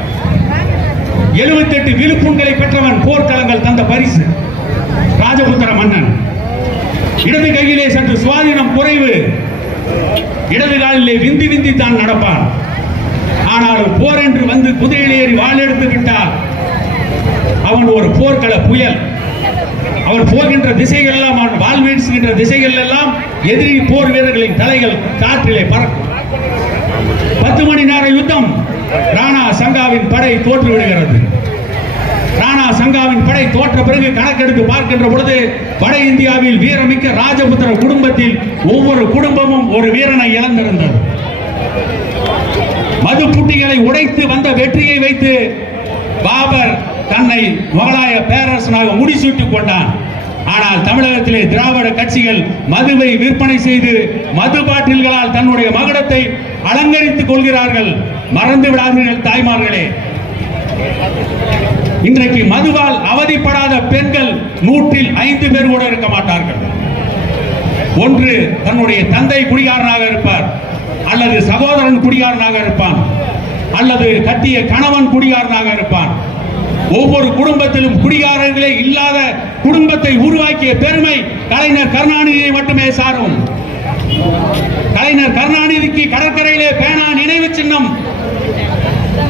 78 விழுப்புண்களை பெற்றவன். போர்க்களங்கள் தந்த பரிசு. ராஜபுத்திர மன்னன். இடது கையிலே சற்று சுவாதீனம் குறைவு. இடது காலிலே விந்தி விந்தி தான் நடப்பான். ஆனாலும் போர் என்று வந்து குதிரையில் ஏறி வாள் எடுத்து விட்டால் அவன் ஒரு போர்க்கள புயல். அவன் போகின்ற திசைகள் எல்லாம், அவன் வாள் வீசுகின்ற திசைகள் எல்லாம் எதிரி போர் வீரர்களின் தலைகள் காற்றிலே பறக்கும். 10 மணி நேர யுத்தம். ராணா சங்காவின் படை தோற்று விடுகிறது. ராணா சங்காவின் படை தோற்ற பிறகு கணக்கெடுத்து பார்க்கின்ற பொழுது வட இந்தியாவில் வீரமிக்க ராஜபுத்திர குடும்பத்தில் ஒவ்வொரு குடும்பமும் ஒரு வீரனை இழந்திருந்தது. மது புட்டிகளை உடைத்து வந்த வெற்றியை வைத்து பாபர் தன்னை முகலாய பேரரசனாக முடிசூட்டிக் கொண்டான். ஆனால் தமிழகத்திலே திராவிட கட்சிகள் மதுவை விற்பனை செய்து மது பாட்டில்களால் தன்னுடைய மகுடத்தை அலங்கரித்துக் கொள்கிறார்கள். மறந்து விடாதீர்கள் தாய்மார்களே. இன்றைக்கு மதுவால் அவதிப்படாத பெண்கள் 100-5 பேர் கூட இருக்க மாட்டார்கள். ஒன்று தன்னுடைய தந்தை குடிகாரனாக இருப்பார், அல்லது சகோதரன் குடிகாரனாக இருப்பான், அல்லது கட்டிய கணவன் குடிகாரனாக இருப்பான். ஒவ்வொரு குடும்பத்திலும் குடிகாரர்களே இல்லாத குடும்பத்தை உருவாக்கிய பெருமை கலைஞர் கருணாநிதியை மட்டுமே சாரும். கலைஞர் கருணாநிதிக்கு கடற்கரையிலே பேனா நினைவு சின்னம்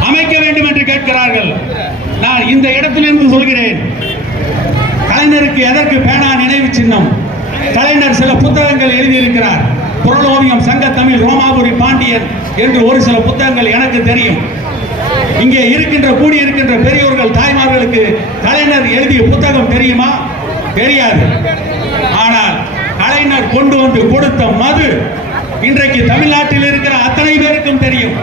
அமைக்க வேண்டும் என்று கேட்கிறார்கள். நான் இந்த இடத்திலிருந்து சொல்கிறேன், கலைஞருக்கு எதற்கு பேனா நினைவு சின்னம்? கலைஞர் சில புத்தகங்கள் எழுதியிருக்கிறார். புரளோவியம், சங்க தமிழ், ரோமாபுரி பாண்டியன் என்று ஒரு சில புத்தகங்கள் எனக்கு தெரியும். இங்கே இருக்கின்ற கூடியிருக்கின்ற பெரியோர்கள் தாய்மார்களுக்கு கலைஞர் எழுதிய புத்தகம் தெரியுமா? தெரியாது. ஆனால் கலைஞர் கொண்டு வந்து கொடுத்த மது இன்றைக்கு தமிழ்நாட்டில் இருக்கிற அத்தனை பேருக்கும் தெரியும்.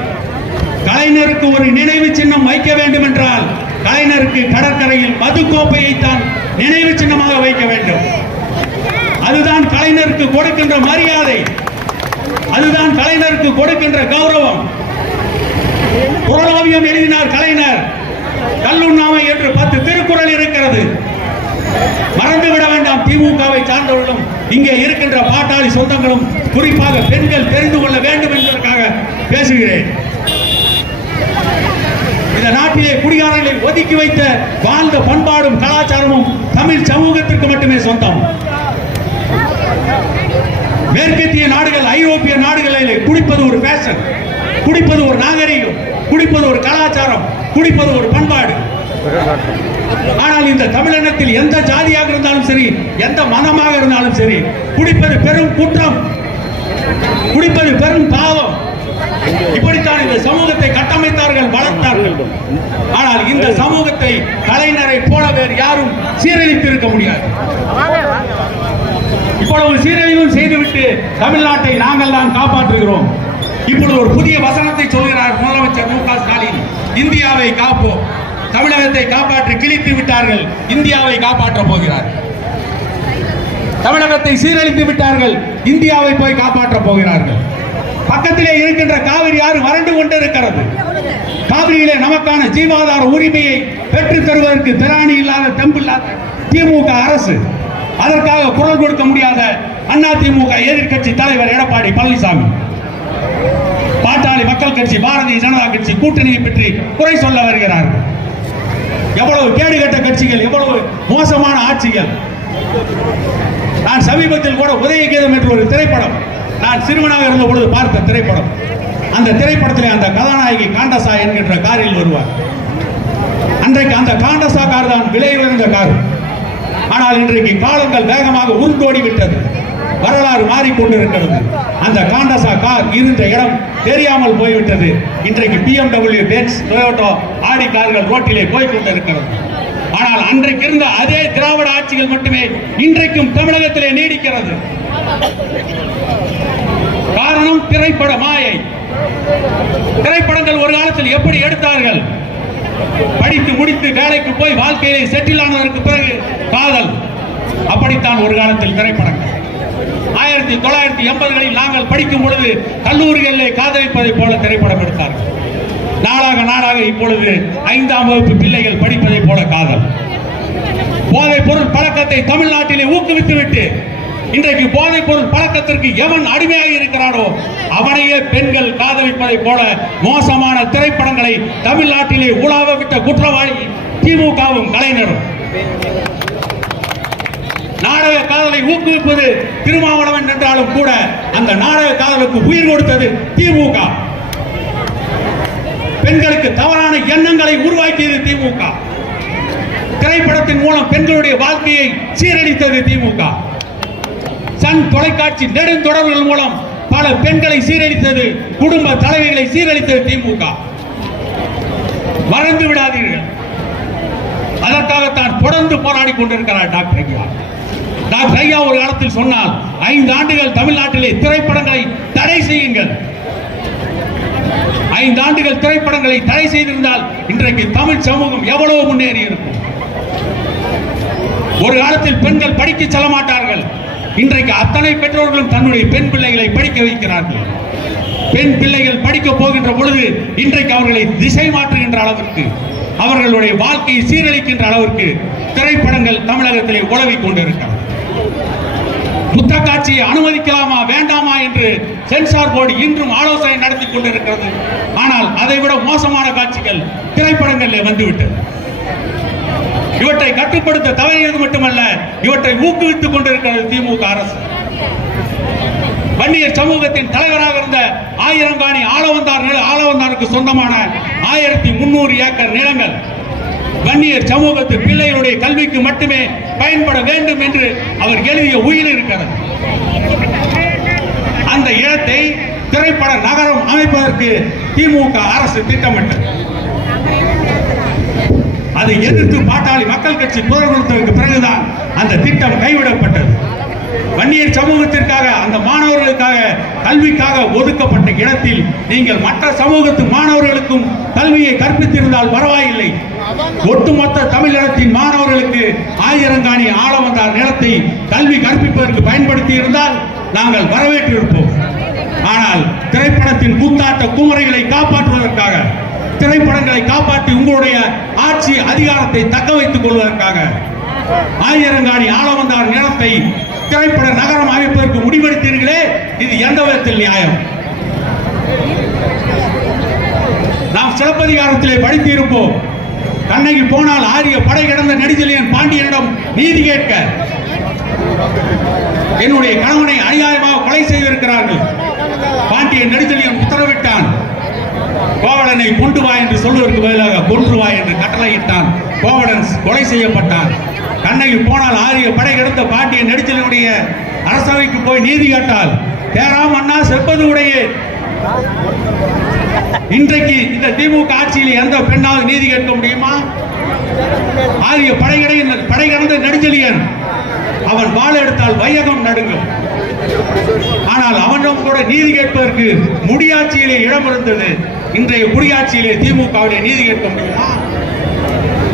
கலைஞருக்கு ஒரு நினைவு சின்னம் வைக்க வேண்டும் என்றால் கலைஞருக்கு கடற்கரையில் மது கோப்பையை தான் நினைவு சின்னமாக வைக்க வேண்டும். அதுதான் கலைஞருக்கு கொடுக்கின்ற மரியாதை. அதுதான் கலைஞருக்கு கொடுக்கின்ற கௌரவம். புரளோவியம் எழுதினார் கலைஞர். கல்லுண்ணாமை என்று 10 திருக்குறள் இருக்கிறது. மறந்துவிட வேண்டாம். திமுகவை சார்ந்தவர்களும் இங்கே இருக்கின்ற பாட்டாளி சொந்தங்களும் குறிப்பாக பெண்கள் தெரிந்து கொள்ள வேண்டும் என்பதற்காக பேசுகிறேன். இந்த நாட்டிலே குடிகாரர்களை ஒதுக்கி வைத்த வாழ்ந்த பண்பாடும் கலாச்சாரமும் தமிழ் சமூகத்திற்கு மட்டுமே சொந்தம். மேற்கத்திய நாடுகள், ஐரோப்பிய நாடுகளிலே குடிப்பது ஒரு ஃபேஷன், குடிப்பது ஒரு நாகரிகம், குடிப்பது ஒரு கலாச்சாரம், குடிப்பது ஒரு பண்பாடு. ஆனால் இந்த தமிழினத்தில் எந்த ஜாதியாக இருந்தாலும் சரி, எந்த மதமாக இருந்தாலும் சரி, குடிப்பது பெரும் குற்றம், குடிப்பது பெரும் பாவம். இப்படித்தான் இந்த சமூகத்தை கட்டமைத்தார்கள், வளர்த்தார்கள். ஆனால் இந்த சமூகத்தை கலைஞரை போல வேறு யாரும் சீரழித்து இருக்க முடியாது. இப்பொழுது சீரழிவும் செய்துவிட்டு தமிழ்நாட்டை நாங்கள் தான் காப்பாற்றுகிறோம். இப்பொழுது ஒரு புதிய வசனத்தை சொல்கிறார் முதலமைச்சர் மு.க. ஸ்டாலின். இந்தியாவை காப்போம். தமிழகத்தை காப்பாற்றி கிழித்து விட்டார்கள், இந்தியாவை காப்பாற்றப் போகிறார். தமிழகத்தை சீரழித்து விட்டார்கள், இந்தியாவை போய் காப்பாற்றப் போகிறார்கள். பக்கத்திலே இருக்கின்ற காவிரி ஆறு வறண்டு கொண்டிருக்கிறது. காவிரியிலே நமக்கான ஜீவாதார உரிமையை பெற்றுத் தருவதற்கு திராணி இல்லாத, தெம்பில்லாத திமுக அரசு, அதற்காக குரல் கொடுக்க முடியாத அதிமுக எதிர்க்கட்சி தலைவர் எடப்பாடி பழனிசாமி, பாட்டாளி மக்கள் கட்சி, பாரதிய ஜனதா கட்சி கூட்டணியை பற்றி குறை சொல்ல வருகிறார்கள். எவ்வளவு கேடுகட்ட கட்சிகள், எவ்வளவு மோசமான ஆட்சிகள். நான் சமீபத்தில் கூட உதயகீதம் என்ற ஒரு திரைப்படம், நான் சிறுவனாக இருந்த பொழுது பார்த்த திரைப்படம். அந்த திரைப்படத்திலே அந்த கதாநாயகி காண்டசா என்கின்ற காரில் வருவார். அன்றைக்கு அந்த காண்டசா கார் தான் விலை உயர்ந்த கார். ஆனால் இன்றைக்கு காலங்கள் வேகமாக உருண்டோடி விட்டது, வரலாறு மாறிக்கொண்டிருக்கிறது. அந்த காண்டசா கார் இருந்த இடம் தெரியாமல் போய்விட்டது. இன்றைக்கு BMW, பென்ஸ், டொயோட்டோ, ஆடி கார்கள் ரோட்டிலே போய்கொண்டிருக்கிறது. ஆனால் அன்றைக்கு இருந்த அதே திராவிட ஆட்சிகள் மட்டுமே இன்றைக்கும் தமிழகத்திலே நீடிக்கிறது. காரணம் திரைப்பட மாயை. திரைப்படங்கள் ஒரு காலத்தில் எப்படி எடுத்தார்கள்? படித்து முடித்து வேலைக்கு போய் வாழ்க்கையிலே செட்டில் ஆனதற்கு பிறகு காதல். அப்படித்தான் ஒரு காலத்தில் திரைப்படங்கள். 1980களில் நாங்கள் படிக்கும் பொழுது கல்லூரிகளிலே காதலிப்பதை போல திரைப்படம் எடுத்தார்கள். நாளாக இப்பொழுது 5ஆம் வகுப்பு பிள்ளைகள் படிப்பதை போல காதல். போதைப் பொருள் பழக்கத்தை தமிழ்நாட்டிலே ஊக்குவித்துவிட்டு இன்றைக்கு போதைப் பொருள் பழக்கத்திற்கு எவன் அடிமையாக இருக்கிறானோ அவனையே பெண்கள் காதலிப்பதை போல மோசமான திரைப்படங்களை தமிழ்நாட்டிலே உலாவ விட்ட குற்றவாளி திமுகவும் கலைஞரும். நாடக காதலை ஊக்குவிப்பது திருமாவளவன் என்றாலும் கூட அந்த நாடக காதலுக்கு உயிர் கொடுத்தது திமுக. பெண்களுக்கு தவறான எண்ணங்களை உருவாக்கியது திமுக. திரைப்படத்தின் மூலம் பெண்களுடைய வாழ்க்கையை சீரழித்தது திமுக. சன் தொலைக்காட்சி நெடுந்தொடர்கள் மூலம் பல பெண்களை சீரழித்தது, குடும்ப தலைவிகளை சீரழித்தது திமுக. மறந்து விடாதீர்கள். அதற்காகத்தான் தொடர்ந்து போராடி கொண்டிருக்கிறார் டாக்டர் ஐயா. டாக்டர் ஐயா ஒரு காலத்தில் சொன்னால் 5 ஆண்டுகள் தமிழ்நாட்டிலே திரைப்படங்களை தடை செய்யுங்கள். 5 ஆண்டுகள் திரைப்படங்களை தடை செய்திருந்தால் இன்றைக்கு தமிழ் சமூகம் எவ்வளவு முன்னேறி இருக்கும். ஒரு காலத்தில் பெண்கள் படிக்க செல்ல மாட்டார்கள். இன்றைக்கு அத்தனை பெற்றோர்களும் தன்னுடைய பெண் பிள்ளைகளை படிக்க வைக்கிறார்கள். பெண் பிள்ளைகள் படிக்க போகின்ற பொழுது இன்றைக்கு அவர்களை திசை மாற்றுகின்ற அளவிற்கு, அவர்களுடைய வாழ்க்கையை சீரழிக்கின்ற அளவிற்கு திரைப்படங்கள் தமிழகத்திலே உலவிக் கொண்டிருக்கிறது. புத்த காட்சியை அனுமதிக்கலாமா வேண்டாமா என்று சென்சார் போர்டு இன்றும் ஆலோசனை நடத்தி கொண்டிருக்கிறது. ஆனால் அதைவிட மோசமான காட்சிகள் திரைப்படங்களில் வந்துவிட்டது. இவற்றை கட்டுப்படுத்த தவறியது மட்டுமல்ல, இவற்றை ஊக்குவித்துக் கொண்டிருக்கிறது திமுக அரசு. வன்னியர் சமூகத்தின் தலைவராக இருந்த ஆயிரங்காணி ஆளவந்தாருக்கு சொந்தமான 1300 ஏக்கர் நிலங்கள் வன்னியர் சமூகத்து பிள்ளைகளுடைய கல்விக்கு மட்டுமே பயன்பட வேண்டும் என்று அவர் எழுதிய உயில் இருக்கிறது. அந்த இடத்தை திரைப்பட நகரம் அமைப்பதற்கு திமுக அரசு திட்டமிட்டது. அதை எதிர்த்து பாட்டாளி மக்கள் கட்சி குரல் கொடுத்ததற்கு பிறகுதான் அந்த திட்டம் கைவிடப்பட்டது. வன்னியர் சமூகத்திற்காக, அந்த மாணவர்களுக்காக, கல்விக்காக ஒதுக்கப்பட்ட இடத்தில் நீங்கள் மற்ற சமூகத்து மாணவர்களுக்கும் கல்வியை கற்பித்திருந்தால் பரவாயில்லை. ஒட்டுமொத்த தமிழகத்தின் மாணவர்களுக்கு ஆயிரங்காணி ஆளவந்தார் நிலத்தை கல்வி கற்பிப்பதற்கு பயன்படுத்தி இருந்தால் நாங்கள் வரவேற்றிருப்போம். ஆனால் திரைப்படத்தின் கூத்தாட்ட குமரைகளை காப்பாற்றுவதற்காக, திரைப்படங்களை காப்பாற்றி உங்களுடைய ஆட்சி அதிகாரத்தை தக்க வைத்துக் கொள்வதற்காக ஆயிரங்காணி ஆளவந்தார் நிலத்தை திரைப்பட நகரம் அமைப்பதற்கு முடிவெடுத்தீர்களே, இது எந்த விதத்தில் நியாயம்? நாம் சிலப்பதிகாரத்திலே படித்திருப்போம். கண்ணகி போனால் ஆரிய படை கிடந்த நெடுஞ்செழியன் பாண்டியனிடம் நீதி கேட்க, என்னுடைய கணவனை அநியாயமாக கொலை செய்திருக்கிறார்கள். பாண்டியன் நெடுஞ்செழியன் உத்தரவிட்டான். கோவலனை கொண்டு வா என்று சொல்வதற்கு பதிலாக கொன்று வா என்று கட்டளையிட்டான். கோவலன் கொலை செய்யப்பட்டான். கண்ணகி போனால் ஆரிய படை கிடந்த பாண்டியன் நெடுஞ்செழியனுடைய அரசவைக்கு போய் நீதி கேட்டால் தேராம் அண்ணா செப்பது உடைய. இன்றைக்கு இந்த திமுக ஆட்சியில் எந்த பெண்ணாவது நீதி கேட்க முடியுமா? ஆரிய படை கடந்த நெடுஞ்செழியன் அவன் வாள் எடுத்தால் வையகம் நடுங்கும். ஆனால் அவனும் கூட நீதி கேட்பதற்கு முடியாட்சியிலே இடம் இருந்தது. இன்றைய குடியாட்சியிலே திமுகவிலே நீதி கேட்க முடியுமா?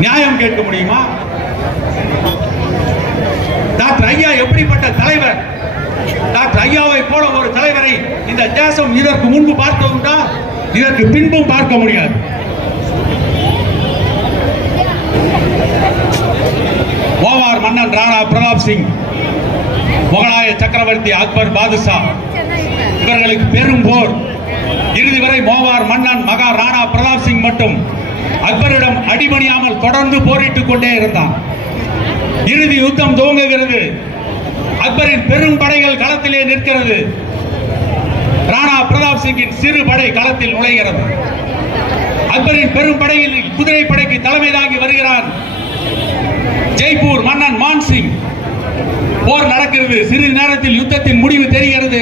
நியாயம் கேட்க முடியுமா? டாக்டர் ஐயா எப்படிப்பட்ட தலைவர்? டாக்டர் ஐயாவை போல ஒரு தலைவரை இந்த தேசம் இதற்கு முன்பு பார்த்ததுண்டா? இதற்கு பின்பும் பார்க்க முடியாது. ஓவார் மன்னன் ராணா பிரதாப் சிங், முகலாய சக்கரவர்த்தி அக்பர் பாதுஷா, இவர்களுக்கு பெரும் போர். இறுதி வரை மோவார் மன்னன் மகா ராணா பிரதாப் சிங் மட்டும் அக்பரிடம் அடிபணியாமல் தொடர்ந்து போரிட்டுக் கொண்டே இருந்தான். இறுதி யுத்தம் துவங்குகிறது. அக்பரின் பெரும் படைகள் களத்திலே நிற்கிறது. ராணா பிரதாப் சிங்கின் சிறு படை களத்தில் நுழைகிறது. அக்பரின் பெரும் படையில் குதிரை படைக்கு தலைமை தாங்கி வருகிறான் ஜெய்ப்பூர் மன்னன் மான் சிங். போர் நடக்கிறது. சிறிது நேரத்தில் யுத்தத்தின் முடிவு தெரிகிறது.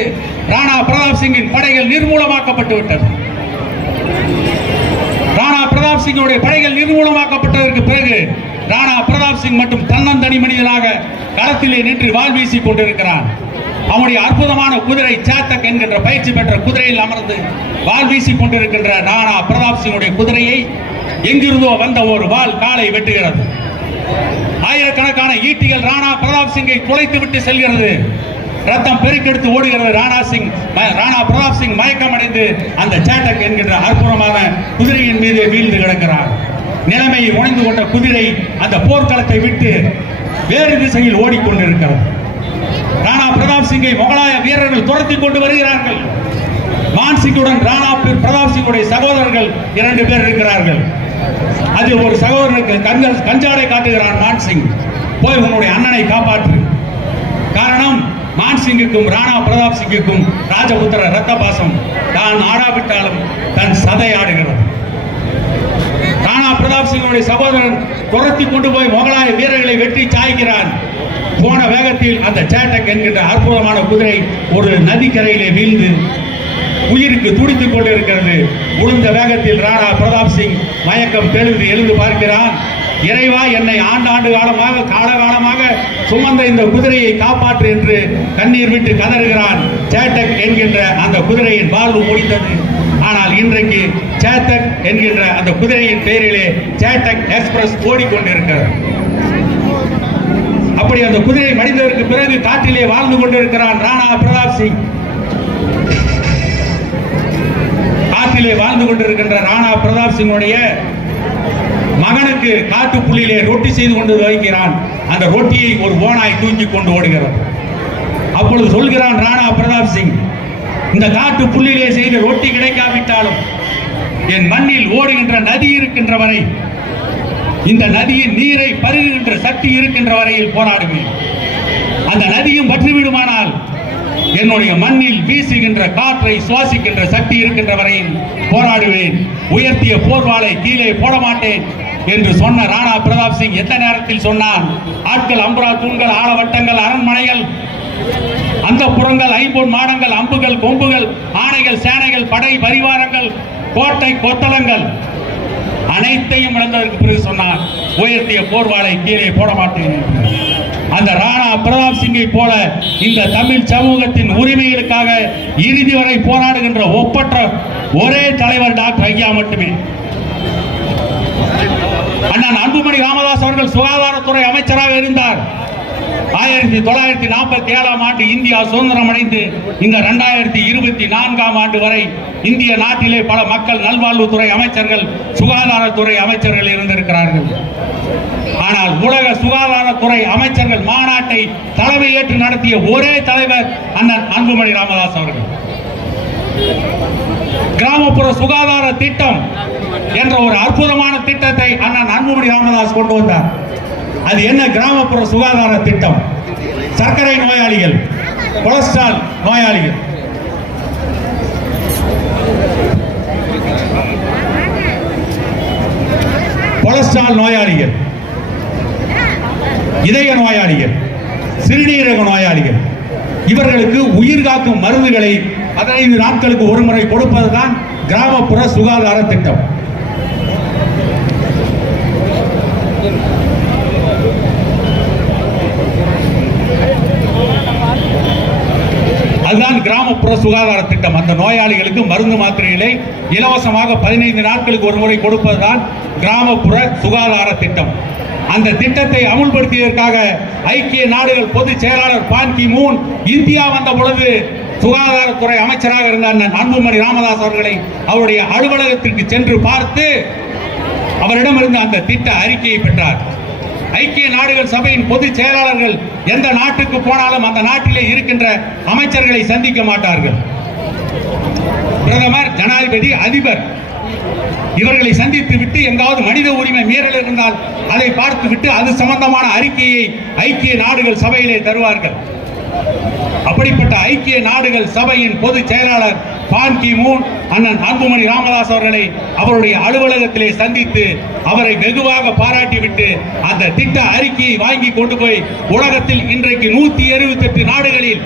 ராணா பிரதாப் சிங்கின் படைகள் நிர்மூலமாக்கப்பட்டு விட்டது. ராணா பிரதாப் சிங்குடைய படைகள் நிர்மூலமாக்கப்பட்டதற்கு பிறகு ராணா பிரதாப் சிங் மட்டும் தன்னந்தனி மனிதனாக களத்திலே நின்று வாள் வீசிக் கொண்டிருக்கிறான். அவனுடைய அற்புதமான குதிரை சேத்தக் என்கின்ற பயிற்சி பெற்ற குதிரையில் அமர்ந்து வாள் வீசிக் கொண்டிருக்கின்ற ராணா பிரதாப் சிங்குடைய குதிரையை எங்கிருந்தோ வந்த ஒரு வாள் காலை வெட்டுகிறது. ஆயிரக்கணக்கான ஈட்டிகள் ராணா பிரதாப் சிங்கை துளைத்து விட்டு செல்கிறது. ரத்தம் பெருக்கெடுத்து ஓடுகிறது. ராணா பிரதாப் சிங் மயக்கமடைந்து அந்த சேட்டக் என்கின்ற அற்புதமான குதிரையின் மீது வீழ்ந்து கிடக்கிறார். நிலைமையை உணர்ந்து கொண்ட குதிரை அந்த போர்க்களத்தை விட்டு வேறு திசையில் ஓடிக்கொண்டிருக்கிறது. ராணா பிரதாப் சிங்கை முகலாய வீரர்கள் துரத்தி கொண்டு வருகிறார்கள். மான்சிங்குடன் ராணா பிரதாப் சிங்குடைய சகோதரர்கள் 2 பேர் இருக்கிறார்கள். அது ஒரு சகோதரனுக்கு கஞ்சாடை காட்டுகிறான் மான்சிங், போய் உன்னுடைய அண்ணனை காப்பாற்று. காரணம், மான்சிங்குக்கும் ராணா பிரதாப் சிங்குக்கும் ராஜபுத்திர ரத்த பாசம். தான் ஆடாவிட்டாலும் தன் சதை ஆடுகிறது. ராணா பிரதாப் சிங்குடைய சகோதரன் துரத்தி கொண்டு போய் முகலாய வீரர்களை வெற்றி சாய்க்கிறான். போன வேகத்தில் அந்த சேட்டக் என்கின்ற அற்புதமான குதிரை ஒரு நதிக்கரையிலே வீழ்ந்து உயிருக்கு துடித்துக் கொண்டிருக்கிறது. உளுந்த வேகத்தில் ராணா பிரதாப் சிங் மயக்கம் தெளிந்து எழுந்து பார்க்கிறான். இறைவா, என்னை ஆண்டாண்டு காலகாலமாக சுமந்த இந்த குதிரையை காப்பாற்று என்று கண்ணீர் விட்டு கதறுகிறான். சேட்டக் என்கின்ற அந்த குதிரையின் வாழ்வு முடிந்தது. ஆனால் இன்றைக்கு சேத்தக் என்கின்ற அந்த குதிரையின் பெயரிலே சேட்டக் எக்ஸ்பிரஸ் ஓடிக்கொண்டிருக்கிறது. அப்படி அந்த குதிரை மடிந்ததற்கு பிறகு காட்டிலே வாழ்ந்து கொண்டிருக்கிறான் ராணா பிரதாப் சிங். காட்டிலே வாழ்ந்து கொண்டிருக்கின்ற ராணா பிரதாப் சிங்குடைய மகனுக்கு காட்டு புள்ளியிலே ரொட்டி செய்து கொண்டு வைக்கிறான். அந்த ரொட்டியை ஒரு ஓனாய் தூக்கி கொண்டு ஓடுகிறது. அப்பொழுது சொல்கிறான் ராணா பிரதாப் சிங், இந்த காட்டு புள்ளியிலே செய்த ரொட்டி கிடைக்காவிட்டாலும் என் மண்ணில் ஓடுகின்ற நதி இருக்கின்ற வரை, இந்த நதியின் நீரை பருகுகின்ற சக்தி இருக்கின்ற வரையில் போராடுவேன். அந்த நதியும் பற்றிவிடுமானால் என்னுடைய மண்ணில் வீசுகின்ற காற்றை சுவாசிக்கின்ற சக்தி இருக்கின்ற வரையில் போராடுவேன். உயர்த்திய போர்வாளை கீழே போட மாட்டேன் என்று சொன்ன ராணா பிரதாப் சிங் எந்த நேரத்தில் சொன்னார்? ஆட்கள், அம்புரா தூண்கள், ஆலவட்டங்கள், அரண்மனைகள், அந்த புறங்கள், ஐம்பொன் மாடங்கள், அம்புகள், கொம்புகள், ஆணைகள், சேனைகள், படை பரிவாரங்கள், கோட்டை கொத்தளங்கள் அனைத்தையும் இழந்ததற்கு பிறகு சொன்னார், உயர்த்திய போர்வாளை கீழே போட மாட்டேன். அந்த ராணா பிரதாப் சிங்கை போல இந்த தமிழ் சமூகத்தின் உரிமைகளுக்காக இறுதி வரை போராடுகின்ற ஒப்பற்ற ஒரே தலைவர் டாக்டர் ஐயா மட்டுமே. அண்ணன் அன்புமணி ராமதாஸ் அவர்கள் சுகாதாரத்துறை அமைச்சராக இருந்தார். 1947ஆம் ஆண்டு இந்தியா சுதந்திரம் அடைந்து இந்த 2024ஆம் ஆண்டு வரை இந்திய நாட்டிலே பல மக்கள் நல்வாழ்வுத்துறை அமைச்சர்கள், சுகாதாரத்துறை அமைச்சர்கள் இருந்திருக்கிறார்கள். ஆனால் உலக சுகாதாரத்துறை அமைச்சர்கள் மாநாட்டை தலைமையேற்று நடத்திய ஒரே தலைவர் அண்ணன் அன்புமணி ராமதாஸ் அவர்கள். கிராமப்புற சுகாதார திட்டம் என்ற ஒரு அற்புதமான திட்டத்தை அண்ணன் அன்புமணி ராமதாஸ் கொண்டு வந்தார். அது என்ன கிராமப்புற சுகாதார திட்டம்? சர்க்கரை நோயாளிகள், கொலஸ்ட்ரால் நோயாளிகள், இதய நோயாளிகள், சிறுநீரக நோயாளிகள், இவர்களுக்கு உயிர் காக்கும் மருந்துகளை 15 நாட்களுக்கு ஒரு முறை கொடுப்பதுதான் கிராமப்புற சுகாதார திட்டம். அதுதான் கிராமப்புற சுகாதார திட்டம். அந்த நோயாளிகளுக்கு மருந்து மாத்திரைகளை இலவசமாக 15 நாட்களுக்கு ஒரு முறை கொடுப்பதுதான் கிராமப்புற சுகாதார திட்டம். அந்த திட்டத்தை அமுல்படுத்தியதற்காக ஐக்கிய நாடுகள் பொதுச் செயலாளர் பான் கி மூன் இந்தியா வந்த பொழுது சுகாதாரத்துறை அமைச்சராக இருந்த அன்புமணி ராமதாஸ் அவர்களை அவருடைய அலுவலகத்திற்கு சென்று பார்த்து அவரிடமிருந்து அந்த திட்ட அறிக்கையை பெற்றார். ஐக்கிய நாடுகள் சபையின் பொதுச் செயலாளர்கள் எந்த நாட்டுக்கு போனாலும் அந்த நாட்டிலே இருக்கின்ற அமைச்சர்களை சந்திக்க மாட்டார்கள். பிரதமர், ஜனாதிபதி, அதிபர் இவர்களை சந்தித்து விட்டு எங்காவது மனித உரிமை மீறல் இருந்தால் அதை பார்த்து விட்டு அது சம்பந்தமான அறிக்கையை ஐக்கிய நாடுகள் சபையிலே தருவார்கள். அப்படிப்பட்ட ஐக்கிய நாடுகள் சபையின் பொதுச் செயலாளர் பான் கி மூன் அண்ணன் அன்புமணி ராமதாஸ் அவர்களை அவருடைய அலுவலகத்திலே சந்தித்து அவரை வெகுவாக பாராட்டிவிட்டு அந்த திட்ட அறிக்கையை வாங்கி கொண்டு போய் உலகத்தில் இன்றைக்கு 178 நாடுகளில்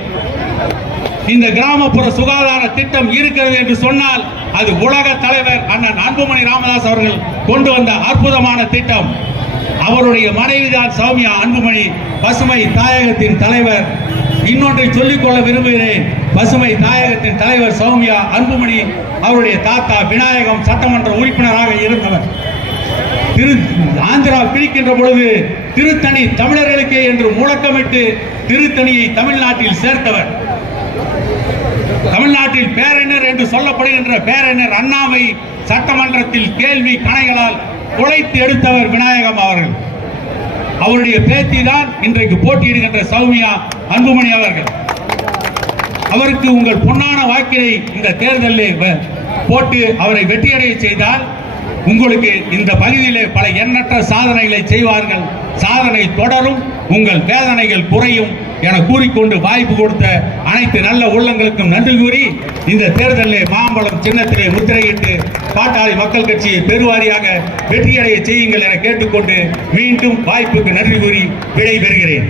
இந்த கிராமப்புற சுகாதார திட்டம் இருக்கிறது என்று சொன்னால் அது உலக தலைவர் அண்ணன் அன்புமணி ராமதாஸ் அவர்கள் கொண்டு வந்த அற்புதமான திட்டம். அவருடைய மனைவிதான் சௌமியா அன்புமணி, பசுமை தாயகத்தின் தலைவர். இன்னொன்றை சொல்லிக்கொள்ள விரும்புகிறேன். பசுமை தாயகத்தின் தலைவர் சௌமியா அன்புமணி அவருடைய தாத்தா விநாயகம் சட்டமன்ற உறுப்பினராக இருந்தவர். ஆந்திரா பிரிக்கின்ற பொழுது திருத்தணி தமிழர்களுக்கே என்று முழக்கமிட்டு திருத்தணியை தமிழ்நாட்டில் சேர்த்தவர். தமிழ்நாட்டில் பேரறிஞர் என்று சொல்லப்படுகின்ற பேரறிஞர் அண்ணாவை சட்டமன்றத்தில் கேள்வி கணைகளால் குலைத்து எடுத்தவர் விநாயகம் அவர்கள். அவருடைய பேத்தி தான் இன்றைக்கு போட்டியிடுகின்ற சௌமியா அன்புமணி அவர்கள். அவருக்கு உங்கள் பொன்னான வாக்கினை இந்த தேர்தலில் போட்டு அவரை வெற்றியடைய செய்தால் உங்களுக்கு இந்த பகுதியிலே பல எண்ணற்ற சாதனைகளை செய்வார்கள். சாதனை தொடரும், உங்கள் வேதனைகள் குறையும் என கூறிக்கொண்டு வாய்ப்பு கொடுத்த அனைத்து நல்ல உள்ளங்களுக்கும் நன்றி கூறி இந்த தேர்தலில் மாம்பழம் சின்னத்திலே முத்திரையிட்டு பாட்டாளி மக்கள் கட்சியை பெருவாரியாக வெற்றியடைய செய்யுங்கள் என கேட்டுக்கொண்டு மீண்டும் வாய்ப்புக்கு நன்றி கூறி விடை பெறுகிறேன்.